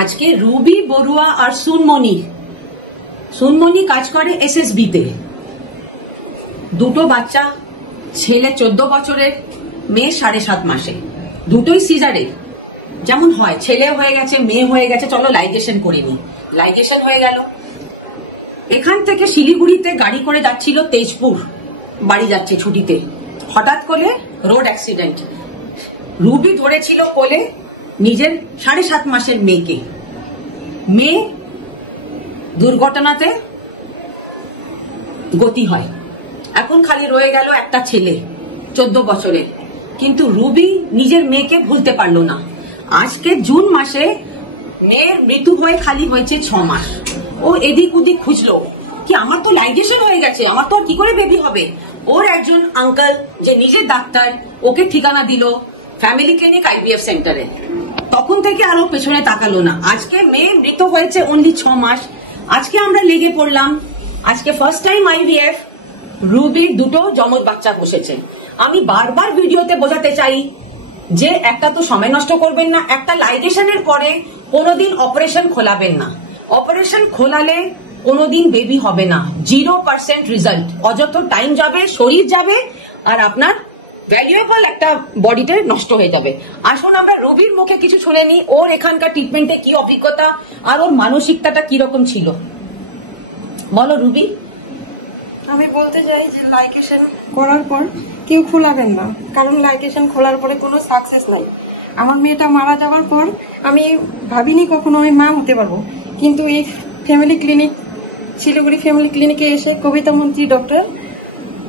আজকে রুবি বড়ুয়া আর সুনমনি কাজ করে এসএসবি তে। দুটো বাচ্চা, ছেলে 14 বছরের, মেয়ে 7.5 মাসে, দুটোই সিজারে। যেমন হয়, ছেলে হয়ে গেছে, মেয়ে হয়ে গেছে, চলো লাইগেশন করে নি। লাইগেশন হয়ে গেল। এখান থেকে শিলিগুড়িতে গাড়ি করে যাচ্ছিল তেজপুর, বাড়ি যাচ্ছে ছুটিতে। হঠাৎ করে রোড অ্যাক্সিডেন্ট। রুবি ধরেছিল কোলে নিজের 7.5 মাসের মেয়েকে। মেয়ে দুর্ঘটনাতে গতি হয়। এখন খালি রয়ে গেল একটা ছেলে 14 বছরের। কিন্তু রুবি নিজের মেয়েকে ভুলতে পারলো না। আজকে জুন মাসে মেয়ের মৃত্যু হয়ে খালি হয়েছে 6 মাস। ও এদিক ওদিক খুঁজলো কি আমার তো লাইগেশন হয়ে গেছে, আমার তো আর কি করে বেবি হবে। ওর একজন আঙ্কেল যে নিজের ডাক্তার, ওকে ঠিকানা দিল ফ্যামিলি ক্লিনিক IVF সেন্টারে। তখন থেকে আরো পেছনে তাকালো না। আজকে মেয়ে মৃত হয়েছে অনলি 6 মাস। আজকে আমরা লেগে পড়লাম। আজকে ফার্স্ট টাইম IVF, রুবির দুটো যমজ বাচ্চা বসেছে। আমি বারবার ভিডিওতে বোঝাতে চাই যে একটা তো সময় নষ্ট করবেন না। একটা লাইগেশনের পরে কোনোদিন অপারেশন খোলাবেন না। অপারেশন খোলালে কোনোদিন বেবি হবে না। 0% রেজাল্ট। অযথা টাইম যাবে, শরীর যাবে, আর আপনার ভ্যালুয়েবল একটা বডিতে নষ্ট হয়ে যাবে। আসুন আমরা রুবির মুখে কিছু শুনে নি, ওর এখানকার ট্রিটমেন্টে কি অভিজ্ঞতা আর ওর মানসিকতাটা কিরকম ছিল। বলো রুবি। আমি বলতে চাই যে লাইগেশন করার পর কেউ খোলাবেন না, কারণ লাইগেশন খোলার পরে কোনো সাকসেস নাই। আমার মেয়েটা মারা যাওয়ার পর আমি ভাবিনি কখনো আমি মা হতে পারবো, কিন্তু এই ফ্যামিলি ক্লিনিক, শিলিগুড়ি ফ্যামিলি ক্লিনিকে এসে কবিতা মন্ত্রী ডক্টর,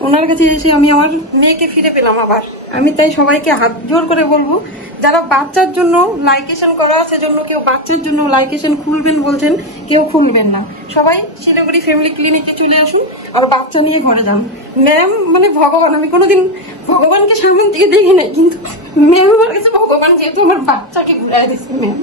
ওনার কাছে এসে আমি আমার মেয়েকে ফিরে পেলাম আবার। আমি তাই সবাইকে হাত জোর করে বলবো, যারা বাচ্চার জন্য লাইগেশন করা আছে জন্য কেউ বাচ্চার জন্য লাইগেশন খুলবেন বলছেন, কেউ খুলবেন না। সবাই শিলিগুড়ি ফ্যামিলি ক্লিনিকে চলে আসুন আর বাচ্চা নিয়ে ঘরে যান। ম্যাম মানে ভগবান, আমি কোনোদিন ভগবানকে সামনে থেকে দেখি নাই, কিন্তু ম্যাম আমার কাছে ভগবান, যেহেতু আমার বাচ্চাকে ঘুরাই দিচ্ছে ম্যাম।